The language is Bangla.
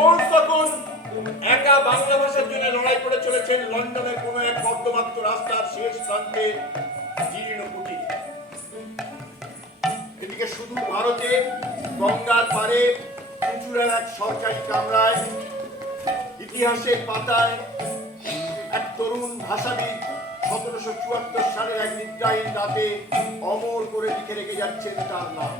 বোল্ট তখন একা বাংলা ভাষার জন্য লড়াই করে চলেছেন লন্ডনের কোন এক কর্দমাক্ত রাস্তার শেষ প্রান্তে জীর্ণ কুটিরে। এদিকে শুধু ভারতে গঙ্গার পারে চুঁচুড়ার এক সরকারি কামরায় ইতিহাসের পাতায় এক তরুণ ভাষাবিদ 1774 সালের এক নিদ্রাহীন রাতে অমর করে লিখে রেখে যাচ্ছেন তার নাম।